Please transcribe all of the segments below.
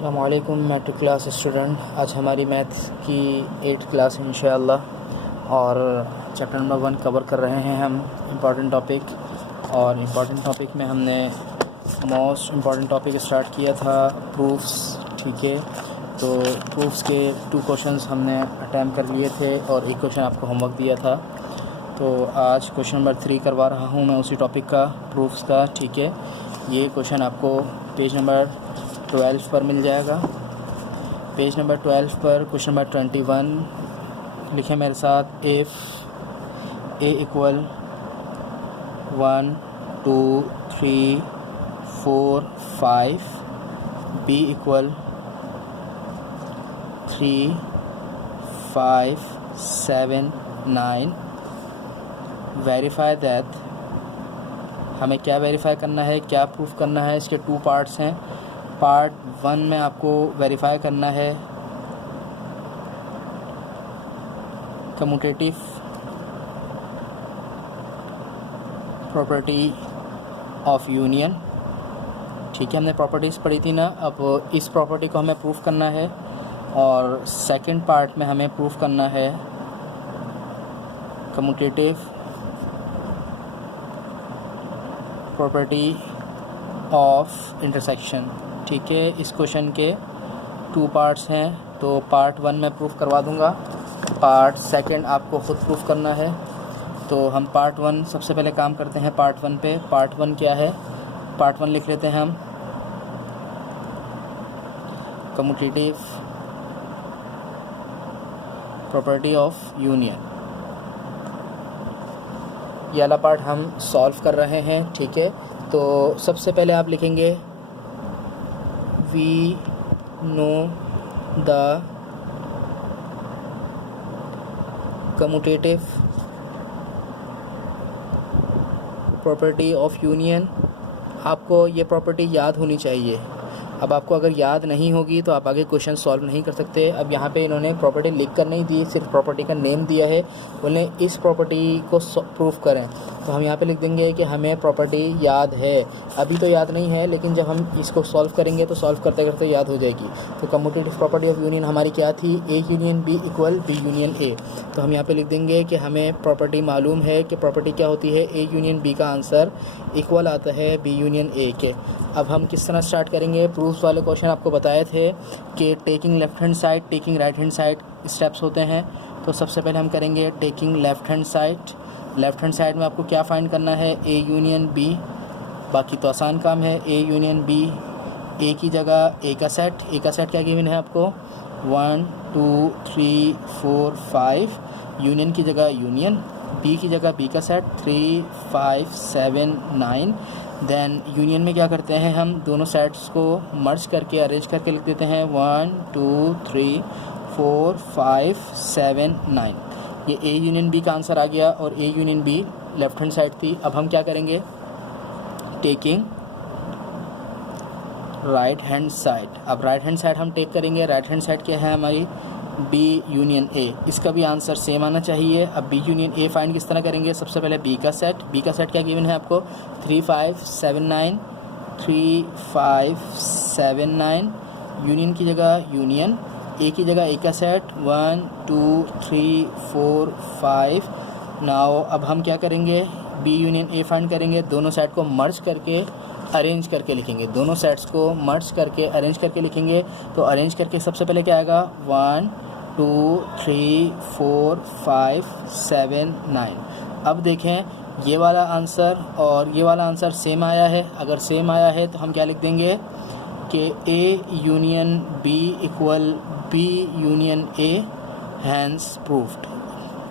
अस्सलामुअलैकुम matric class student. आज हमारी मैथ्स की 8th क्लास है इंशाअल्लाह और चैप्टर नंबर 1 कवर कर रहे हैं हम इम्पॉर्टेंट टॉपिक। और इम्पॉर्टेंट टॉपिक में हमने मोस्ट इम्पॉर्टेंट टॉपिक स्टार्ट किया था प्रूफ्स। ठीक है, तो प्रूफ्स के 2 क्वेश्चंस हमने अटैम्प्ट कर लिए थे और एक क्वेश्चन आपको होमवर्क दिया था। तो आज क्वेश्चन नंबर 3 करवा रहा हूँ मैं उसी टॉपिक का, प्रूफ्स का। ठीक है, ये क्वेश्चन आपको पेज नंबर 12 पर मिल जाएगा। पेज नंबर 12 पर क्वेश्चन नंबर 21 लिखें मेरे साथ। If A equal 1 2 3 4 5, B equal 3 5 7 9, verify that. हमें क्या वेरीफाई करना है, क्या प्रूफ करना है, इसके 2 पार्ट्स हैं। पार्ट 1 में आपको वेरीफाई करना है कम्यूटेटिव प्रॉपर्टी ऑफ यूनियन। ठीक है, हमने प्रॉपर्टीज़ पढ़ी थी ना, अब इस प्रॉपर्टी को हमें प्रूफ करना है। और सेकंड पार्ट में हमें प्रूफ करना है कम्यूटेटिव प्रॉपर्टी ऑफ इंटरसेक्शन। ठीक है, इस क्वेश्चन के 2 पार्ट्स हैं, तो पार्ट 1 में प्रूफ करवा दूंगा, पार्ट 2 आपको ख़ुद प्रूफ करना है। तो हम पार्ट 1 सबसे पहले काम करते हैं पार्ट 1 पे। पार्ट 1 क्या है, पार्ट 1 लिख लेते हैं हम। कम्यूटेटिव प्रॉपर्टी ऑफ यूनियन, ये वाला पार्ट हम सॉल्व कर रहे हैं। ठीक है, तो सबसे पहले आप लिखेंगे we know the commutative property of union. आपको ये प्रॉपर्टी याद होनी चाहिए। अब आपको अगर याद नहीं होगी तो आप आगे क्वेश्चन सॉल्व नहीं कर सकते। अब यहाँ पे इन्होंने प्रॉपर्टी लिख कर नहीं दी, सिर्फ प्रॉपर्टी का नेम दिया है, उन्हें इस प्रॉपर्टी को प्रूफ करें। तो हम यहाँ पे लिख देंगे कि हमें प्रॉपर्टी याद है। अभी तो याद नहीं है, लेकिन जब हम इसको सॉल्व करेंगे तो सॉल्व करते करते याद हो जाएगी। तो कम्यूटेटिव प्रॉपर्टी ऑफ यूनियन हमारी क्या थी, A union B equal B union A. तो हम यहाँ पे लिख देंगे कि हमें प्रॉपर्टी मालूम है कि प्रॉपर्टी क्या होती है, ए यूनियन बी का आंसर इक्वल आता है बी यूनियन ए के। अब हम किस तरह स्टार्ट करेंगे, प्रूफ्स वाले क्वेश्चन आपको बताए थे कि taking left hand side, taking right hand side steps होते हैं। तो सबसे पहले हम करेंगे taking left hand side. Left hand side में आपको क्या फाइंड करना है, ए यूनियन बी। बाकी तो आसान काम है, ए यूनियन बी। ए की जगह ए का सेट, ए का सेट क्या गिवन है आपको 1 2 3 4 5, यूनियन की जगह यूनियन, बी की जगह बी का सेट 3 5 7 9। देन यूनियन में क्या करते हैं, हम दोनों सेट्स को मर्ज करके अरेंज करके लिख देते हैं 1 2 3 4 5 7 9। ये ए यूनियन बी का आंसर आ गया और ए union be left hand side थी। अब हम क्या करेंगे, टेकिंग राइट हैंड साइड। अब राइट हैंड साइड हम टेक करेंगे। राइट हैंड साइड क्या है हमारी, बी यूनियन ए। इसका भी आंसर सेम आना चाहिए। अब बी यूनियन ए फाइंड किस तरह करेंगे, सबसे पहले बी का सेट। बी का सेट क्या गिवन है आपको 3 5 7 9, 3 5 7 9। यूनियन की जगह यूनियन, ए की जगह ए का सेट 1 2 3 4 5। नाउ अब हम क्या करेंगे, बी यूनियन ए फाइंड करेंगे। दोनों सेट को मर्ज करके अरेंज करके लिखेंगे, दोनों सेट्स को मर्ज करके अरेंज करके लिखेंगे। तो अरेंज करके सबसे पहले क्या आएगा 1 2 3 4 5 7 9। अब देखें ये वाला आंसर और ये वाला आंसर सेम आया है। अगर सेम आया है तो हम क्या लिख देंगे कि A union B equal B union A, hence proved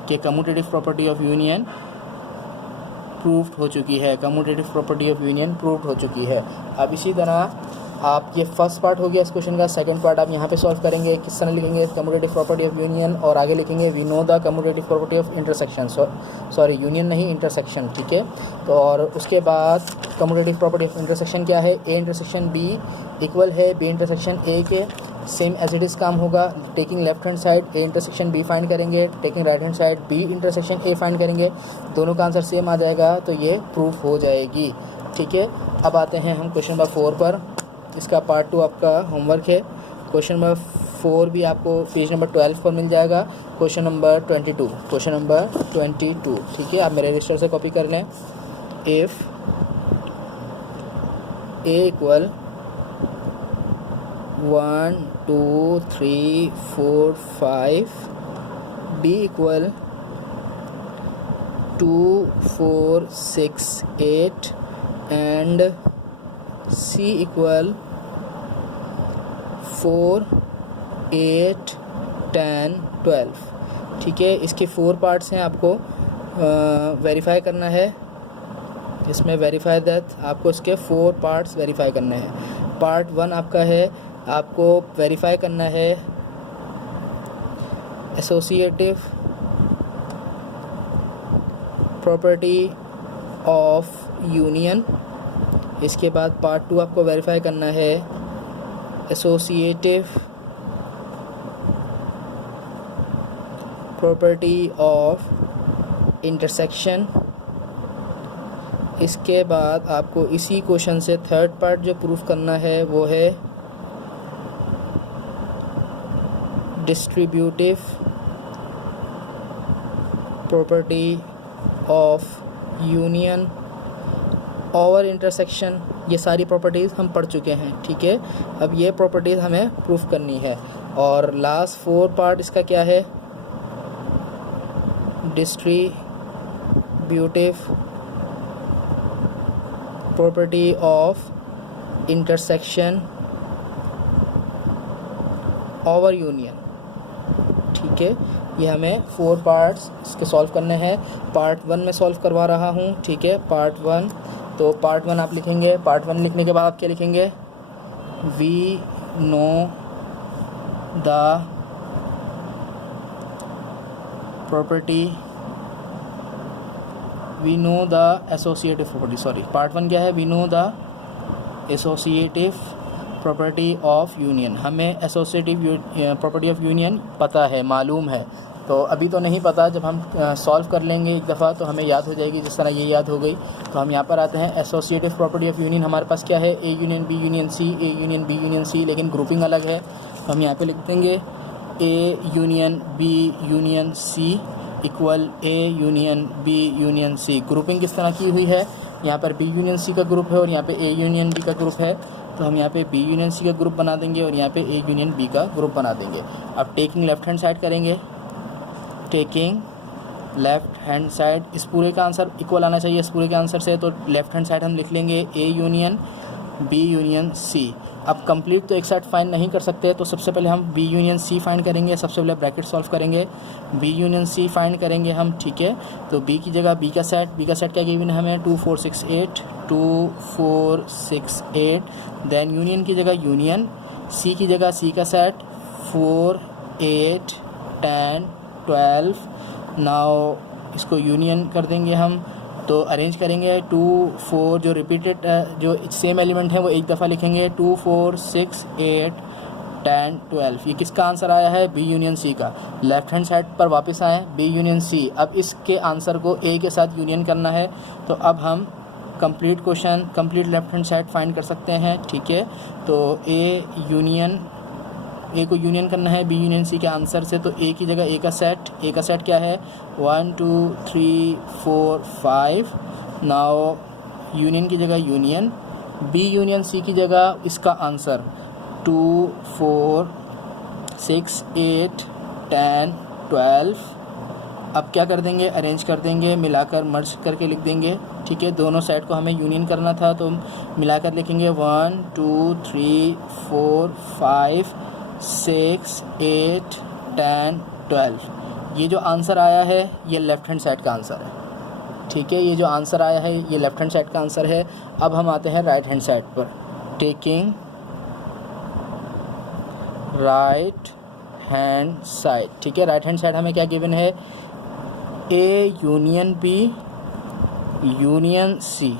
कि commutative property of union proved हो चुकी है। Commutative property of union proved हो चुकी है। अब इसी तरह आप, ये फर्स्ट पार्ट हो गया इस क्वेश्चन का। सेकंड पार्ट आप यहाँ पे सॉल्व करेंगे, किस तरह लिखेंगे, कम्यूटेटिव प्रॉपर्टी ऑफ यूनियन और आगे लिखेंगे we know the commutative property of intersection. Sorry union नहीं, इंटरसेक्शन। ठीक है, तो और उसके बाद कम्यूटेटिव प्रॉपर्टी ऑफ इंटरसेक्शन क्या है, ए इंटरसेक्शन बी इक्वल है बी इंटरसेक्शन ए के। सेम एज इट इज़ काम होगा। Taking left hand side A intersection B find करेंगे, taking right hand side B intersection A find करेंगे। दोनों का आंसर सेम आ जाएगा, तो ये प्रूफ हो जाएगी। ठीक है, अब आते हैं हम क्वेश्चन नंबर 4 पर। इसका पार्ट 2 आपका होमवर्क है। क्वेश्चन नंबर 4 भी आपको पेज नंबर 12 पर मिल जाएगा। क्वेश्चन नंबर 22, ठीक है, आप मेरे रजिस्टर से कॉपी कर लें। If A equal 1 2 3 4 5, B equal 2 4 6 8 and C equal 4 8 10 12, ठीक है। इसके 4 पार्ट्स हैं, आपको वेरीफाई करना है। इसमें वेरीफाई दैट आपको इसके 4 पार्ट्स वेरीफाई करने हैं। पार्ट 1 आपका है, आपको वेरीफाई करना है एसोसिएटिव प्रॉपर्टी ऑफ यूनियन। इसके बाद पार्ट 2 आपको वेरीफाई करना है एसोसिएटिव प्रॉपर्टी ऑफ इंटरसेक्शन। इसके बाद आपको इसी क्वेश्चन से थर्ड पार्ट जो प्रूफ करना है वो है distributive property of union over intersection. ये सारी प्रॉपर्टीज़ हम पढ़ चुके हैं, ठीक है। अब ये प्रॉपर्टीज़ हमें प्रूफ करनी है। और लास्ट 4 पार्ट इसका क्या है, distributive property of intersection over union, ठीक है। ये हमें 4 पार्ट्स इसके सॉल्व करने हैं। पार्ट 1 में सॉल्व करवा रहा हूँ, ठीक है। पार्ट 1, तो पार्ट 1 आप लिखेंगे। पार्ट 1 लिखने के बाद आप क्या लिखेंगे, we know the property, we know the associative property, sorry part 1 क्या है, we know the associative property of union. हमें एसोसिएटिव प्रॉपर्टी ऑफ यूनियन पता है, मालूम है। तो अभी तो नहीं पता, जब हम सॉल्व कर लेंगे एक दफ़ा तो हमें याद हो जाएगी। जिस तरह ये याद हो गई, तो हम यहाँ पर आते हैं एसोसिएटिव प्रॉपर्टी ऑफ यूनियन। हमारे पास क्या है, A union B union C, A union B union C, लेकिन ग्रुपिंग अलग है। तो हम यहाँ पे लिख देंगे A union B union C equal A union B union C. Grouping किस तरह की हुई है, यहाँ पर बी यूनियन सी का ग्रुप है और यहाँ पे ए यूनियन बी का ग्रुप है। तो हम यहाँ पे बी यूनियन सी का ग्रुप बना देंगे और यहाँ पे ए यूनियन बी का ग्रुप बना देंगे। अब टेकिंग लेफ्ट हैंड साइड करेंगे, टेकिंग लेफ्ट हैंड साइड, इस पूरे का आंसर इक्वल आना चाहिए इस पूरे के आंसर से। तो लेफ्ट हैंड साइड हम लिख लेंगे A union B union C. अब कंप्लीट तो एक साइड फाइंड नहीं कर सकते, तो सबसे पहले हम बी यूनियन सी फाइंड करेंगे। सबसे पहले ब्रैकेट सॉल्व करेंगे, बी यूनियन सी फाइंड करेंगे हम, ठीक है। तो बी की जगह बी का सेट क्या गिवन है हमें, 2 4 6 8, 2 4 6 8। देन यूनियन की जगह यूनियन, सी की जगह सी का सेट 4 8 10 12। नाउ इसको यूनियन कर देंगे हम, तो अरेंज करेंगे 2 4 जो रिपीटेड जो सेम एलिमेंट है वो एक दफ़ा लिखेंगे, 2 4 6 8 10 12। ये किसका आंसर आया है, बी यूनियन सी का। लेफ्ट हैंड साइड पर वापस आए, बी यूनियन सी। अब इसके आंसर को ए के साथ यूनियन करना है। तो अब हम complete question, complete left hand side find कर सकते हैं, ठीक है। तो ए को यूनियन करना है बी यूनियन सी के आंसर से। तो ए की जगह ए का सेट क्या है, 1 2 3 4 5। नाउ यूनियन की जगह यूनियन, बी यूनियन सी की जगह इसका आंसर 2 4 6 8 10 12। अब क्या कर देंगे, अरेंज कर देंगे, मिलाकर मर्ज करके लिख देंगे, ठीक है। दोनों साइड को हमें यूनियन करना था तो मिलाकर लिखेंगे 1 2 3 4 5 6 8 10 12। ये जो आंसर आया है ये लेफ़्ट हैंड साइड का आंसर है, ठीक है। ये जो आंसर आया है ये लेफ़्ट हैंड साइड का आंसर है। अब हम आते हैं राइट हैंड साइड पर, टेकिंग राइट हैंड साइड, ठीक है। राइट हैंड साइड हमें क्या गिवन है, A union B union C.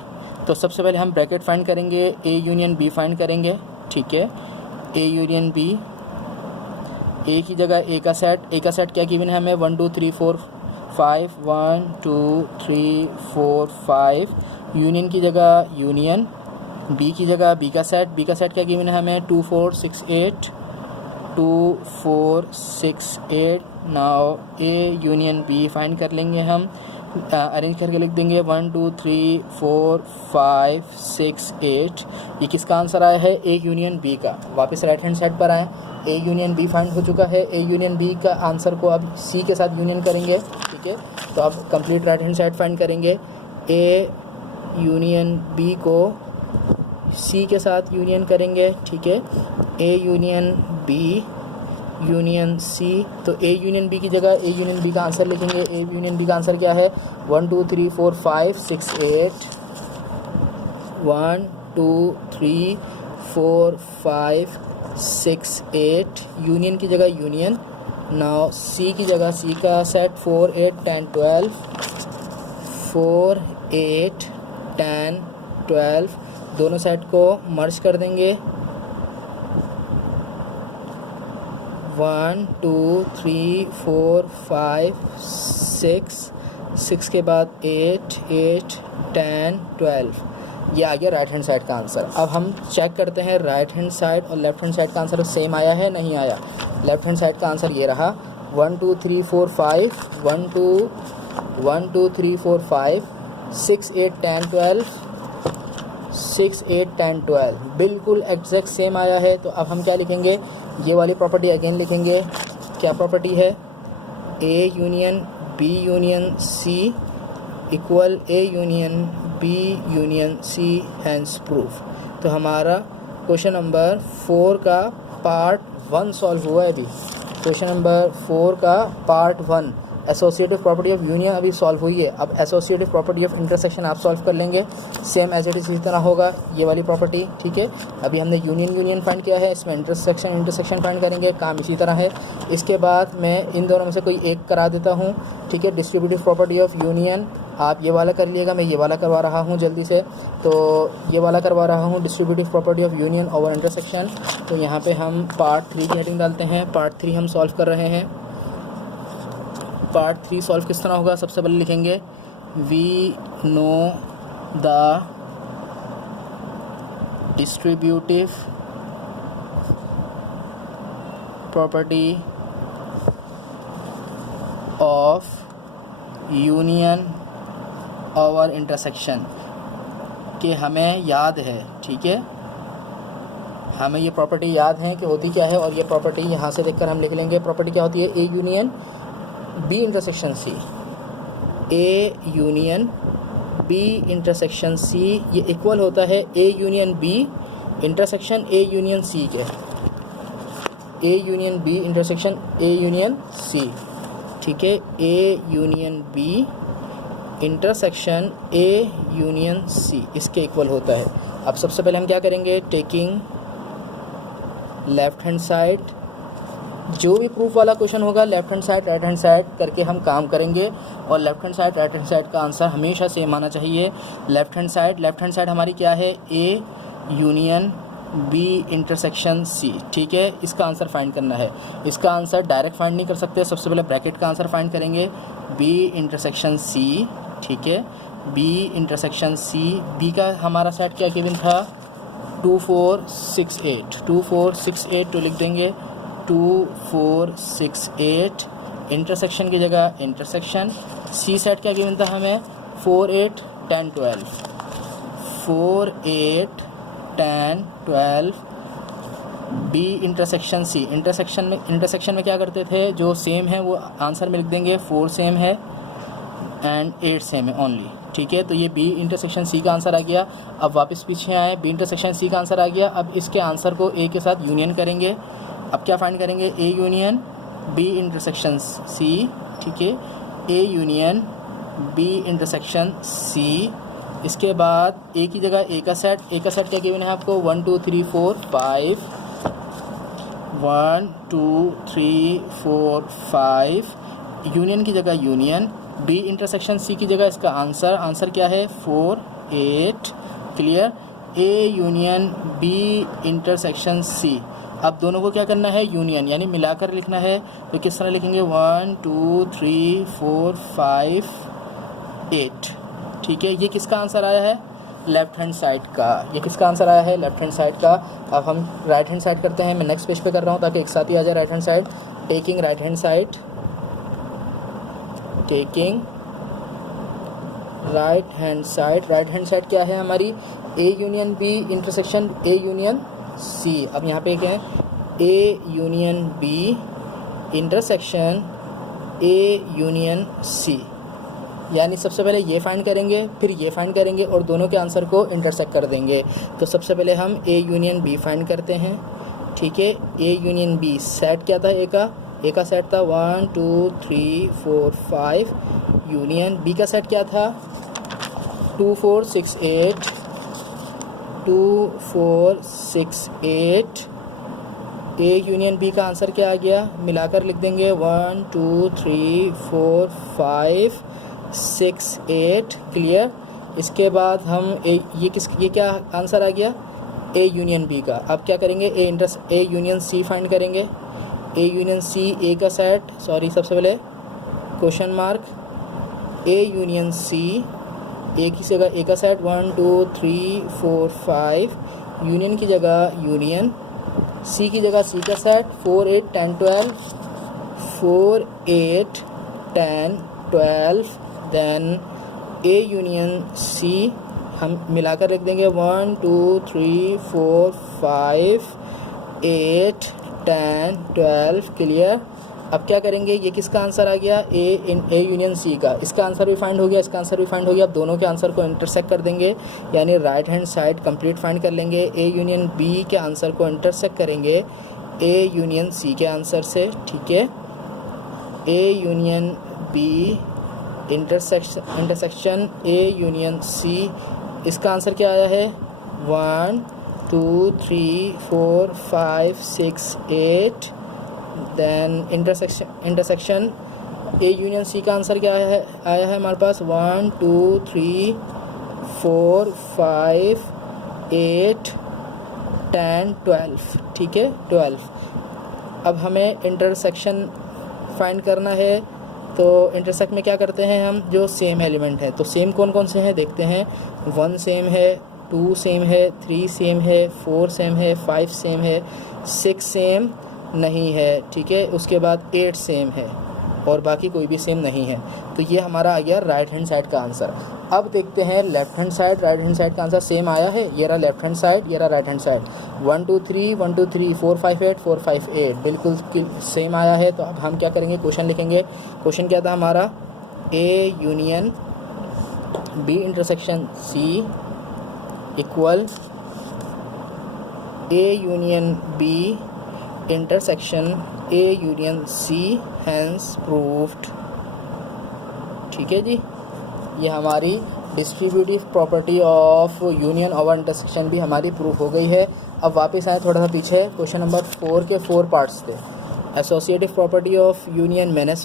तो सबसे पहले हम ब्रैकेट फाइंड करेंगे, ए यूनियन बी फाइंड करेंगे, ठीक है। ए यूनियन बी, ए की जगह ए का सेट क्या गिवन है हमें, 1 2 3 4 5, 1 2 3 4 5। यूनियन की जगह यूनियन, बी की जगह बी का सेट क्या गिवन है हमें, 2 4 6 8, 2 4 6 8। Now A union B find कर लेंगे हम, अरेंज करके लिख देंगे 1 2 3 4 5 6 8। ये किसका आंसर आया है? ए यूनियन बी का। वापस राइट हैंड साइड पर आए, ए यूनियन बी फाइंड हो चुका है। ए यूनियन बी का आंसर को अब सी के साथ यूनियन करेंगे, ठीक है। तो अब complete right hand side find करेंगे। ए यूनियन बी को सी के साथ यूनियन करेंगे, ठीक है। A union B union C, तो ए यूनियन बी की जगह ए यूनियन बी का आंसर लिखेंगे। ए यूनियन बी का आंसर क्या है? 1 2 3 4 5 6 8। 1 2 3 4 5 6 8। यूनियन की जगह यूनियन। नाउ सी की जगह सी का सेट 4 8 10 12। 4 8 10 12 दोनों सेट को मर्ज कर देंगे। 1 2 3 4 5 6 के बाद 8 8 10 12। ये आ गया राइट हैंड साइड का आंसर। अब हम चेक करते हैं राइट हैंड साइड और लेफ्ट हैंड साइड का आंसर सेम आया है, नहीं आया। लेफ्ट हैंड साइड का आंसर ये रहा 1 2 3 4 5 1 2 3 4 5 6 8 10 12 6 8 10 12 बिल्कुल एग्जैक्ट सेम आया है। तो अब हम क्या लिखेंगे? ये वाली प्रॉपर्टी अगेन लिखेंगे। क्या प्रॉपर्टी है? A union B union C equal A union B union C hence proof. तो हमारा क्वेश्चन नंबर 4 का पार्ट 1 सॉल्व हुआ है अभी। क्वेश्चन नंबर 4 का part 1 associative property of union अभी सॉल्व हुई है। अब एसोसिएटिव प्रॉपर्टी ऑफ इंटरसेक्शन आप सॉल्व कर लेंगे, सेम एज इट इज़ इसी तरह होगा ये वाली प्रॉपर्टी, ठीक है। अभी हमने यूनियन फाइंड किया है, इसमें इंटरसेक्शन फाइंड करेंगे, काम इसी तरह है। इसके बाद मैं इन दोनों में से कोई एक करा देता हूँ, ठीक है। डिस्ट्रीब्यूटिव प्रॉपर्टी ऑफ यूनियन आप ये वाला कर लीजिएगा, मैं ये वाला करवा रहा हूँ जल्दी से। तो ये वाला करवा रहा हूँ distributive property of union over intersection. तो यहाँ पे हम पार्ट 3 की हेडिंग डालते हैं। पार्ट 3 हम सॉल्व कर रहे हैं। पार्ट 3 सॉल्व किस तरह होगा? सबसे पहले लिखेंगे we know the distributive property of union over intersection कि हमें याद है, ठीक है। हमें ये प्रॉपर्टी याद है कि होती क्या है, और ये प्रॉपर्टी यहाँ से देखकर हम लिख लेंगे। प्रॉपर्टी क्या होती है? A union B intersection C. A union B intersection C ये इक्वल होता है A union B intersection A union C के। A union B intersection A union C, ठीक है। A union B intersection A union C इसके equal होता है। अब सबसे पहले हम क्या करेंगे? टेकिंग लेफ्ट हैंड साइड, जो भी प्रूफ वाला क्वेश्चन होगा left hand side right hand side करके हम काम करेंगे। और left hand side right hand side का आंसर हमेशा सेम आना चाहिए। लेफ्ट हैंड साइड हमारी क्या है? A union B intersection C, ठीक है। इसका आंसर फाइंड करना है। इसका आंसर डायरेक्ट फाइंड नहीं कर सकते, सबसे पहले ब्रैकेट का आंसर फाइंड करेंगे। बी इंटरसेक्शन सी, ठीक है। बी इंटरसेक्शन सी, बी का हमारा सेट क्या गिवन था? 2 4 6 8। 2 4 6 8 तो लिख देंगे 2 4 6 8। इंटरसेक्शन की जगह इंटरसेक्शन। सी सेट क्या गिवन था हमें? 4 8 10 12। 4 8 10 12। बी इंटरसेक्शन सी, इंटरसेक्शन में क्या करते थे? जो सेम है वो आंसर में लिख देंगे। 4 सेम है एंड 8 सेम है ओनली, ठीक है। तो ये बी इंटरसेक्शन सी का आंसर आ गया। अब वापस पीछे आए, बी इंटरसेक्शन सी का आंसर आ गया। अब इसके आंसर को ए के साथ यूनियन करेंगे। अब क्या फाइंड करेंगे? A union B intersection C, ठीक है। A union B intersection C. इसके बाद ए की जगह ए का सेट क्या गिवन है आपको? 1 2 3 4 5। 1 2 3 4 5। यूनियन की जगह यूनियन। बी इंटरसेक्शन सी की जगह इसका आंसर क्या है? 4 8। Clear. A union B intersection C. अब दोनों को क्या करना है? यूनियन, यानी मिलाकर लिखना है। तो किस तरह लिखेंगे? 1 2 3 4 5 8, ठीक है। ये किसका आंसर आया है? लेफ्ट हैंड साइड का। ये किसका आंसर आया है? लेफ्ट हैंड साइड का। अब हम राइट हैंड साइड करते हैं। मैं नेक्स्ट पेज पे कर रहा हूँ ताकि एक साथ ही आ जाए right hand side. Taking right hand side, taking right hand side. Right hand side क्या है हमारी? A union B intersection A union C. अब यहाँ पे क्या है? A union B intersection A union C. यानी सबसे पहले ये फाइंड करेंगे, फिर ये फाइंड करेंगे और दोनों के आंसर को इंटरसेक्ट कर देंगे। तो सबसे पहले हम ए यूनियन बी फाइंड करते हैं। ठीक है, ए यूनियन बी सेट क्या था? ए का सेट था 1 2 3 4 5। यूनियन बी का सेट क्या था? 2 4 6 8 2 4 6 8। ए यूनियन बी का आंसर क्या आ गया? मिलाकर लिख देंगे 1 2 3 4 5 6 8। क्लियर। इसके बाद हम ये क्या आंसर आ गया? ए यूनियन बी का। अब क्या करेंगे? ए यूनियन सी फाइंड करेंगे। ए यूनियन सी ए का सेट, सबसे पहले question mark, A union C A की जगह ए का सेट 1 2 3 4 5। यूनियन की जगह यूनियन, सी की जगह सी का set 4 8 10 12 4 8 10 12। Then A union C हम मिलाकर लिख देंगे 1 2 3 4 5 8 10 12। क्लियर। अब क्या करेंगे? ये किसका आंसर आ गया? ए यूनियन सी का। इसका आंसर भी फाइंड हो गया, इसका आंसर भी फाइंड हो गया। अब दोनों के आंसर को इंटरसेक्ट कर देंगे, यानी right hand side complete find कर लेंगे। ए यूनियन बी के आंसर को इंटरसेक्ट करेंगे ए यूनियन सी के आंसर से। ठीक है, A union B intersection A union C. इसका आंसर क्या आया है? 1 2 3 4 5 6 8। Then intersection A union C का आंसर क्या आया है हमारे पास? 1 2 3 4 5 8 10 12। ठीक है, 12। अब हमें इंटरसेक्शन फाइंड करना है। तो इंटरसेक्ट में क्या करते हैं हम? जो सेम एलिमेंट है, तो सेम कौन कौन से हैं देखते हैं। 1 सेम है, 2 सेम है, 3 सेम है, 4 सेम है, 5 सेम है, 6 सेम नहीं है। ठीक है, उसके बाद 8 सेम है और बाकी कोई भी सेम नहीं है। तो ये हमारा आ गया राइट हैंड साइड का आंसर। अब देखते हैं left hand side. Right hand side का आंसर सेम आया है। ये रहा लेफ्ट हैंड साइड, ये रहा राइट हैंड साइड। 1 2 3 1 2 3 4 5 8 4 5 8 बिल्कुल सेम आया है। तो अब हम क्या करेंगे? क्वेश्चन लिखेंगे। क्वेश्चन क्या था हमारा? A union B intersection C equal A union B intersection A union C hence proved. ठीक है जी, ये हमारी distributive property of union over intersection भी हमारी प्रूव हो गई है। अब वापस आए थोड़ा सा पीछे। क्वेश्चन नंबर 4 के 4 पार्ट्स थे। एसोसिएटिव प्रॉपर्टी ऑफ यूनियन मैंने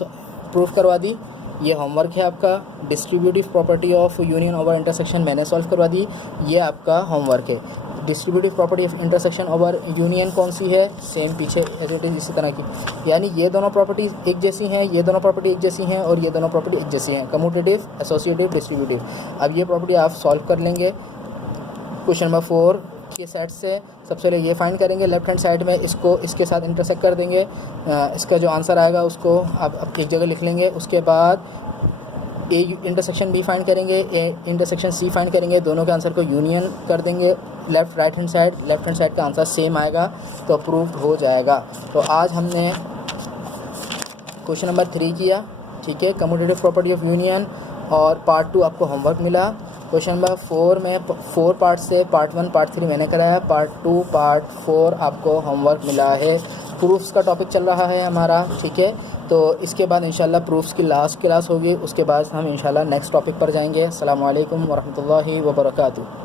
प्रूव करवा दी, ये होमवर्क है आपका। Distributive property of union over intersection मैंने सॉल्व करवा दी, ये आपका होमवर्क है। Distributive property of intersection over union कौन सी है? सेम पीछे एज इट इज इसी तरह की। यानी ये दोनों प्रॉपर्टी एक जैसी हैं, ये दोनों प्रॉपर्टी एक जैसी हैं और ये दोनों प्रॉपर्टी एक जैसी हैं। Commutative, associative, distributive. अब ये प्रॉपर्टी आप सॉल्व कर लेंगे क्वेश्चन नंबर 4 के सेट से। सबसे पहले ये फाइंड करेंगे लेफ्ट हैंड साइड में, इसको इसके साथ इंटरसेक्ट कर देंगे। इसका जो आंसर आएगा उसको आप एक जगह लिख लेंगे। उसके बाद ए इंटरसेक्शन बी फाइंड करेंगे, ए इंटरसेक्शन सी फाइंड करेंगे। दोनों के आंसर को यूनियन कर देंगे left right hand side. Left hand side का आंसर सेम आएगा तो अप्रूव्ड हो जाएगा। तो आज हमने क्वेश्चन नंबर 3 किया। ठीक है, कम्यूटेटिव प्रॉपर्टी ऑफ यूनियन, और पार्ट 2 आपको होमवर्क मिला। क्वेश्चन नंबर 4 में 4 पार्ट से पार्ट 1 पार्ट 3 मैंने कराया, पार्ट 2 पार्ट 4 आपको होमवर्क मिला है। प्रूफ्स का टॉपिक चल रहा है हमारा। ठीक है, तो इसके बाद इंशाल्लाह प्रूफ्स की लास्ट क्लास होगी, उसके बाद हम इंशाल्लाह नेक्स्ट टॉपिक पर जाएंगे। अस्सलामु अलैकुम वरहमतुल्लाहि वबरकातुहू।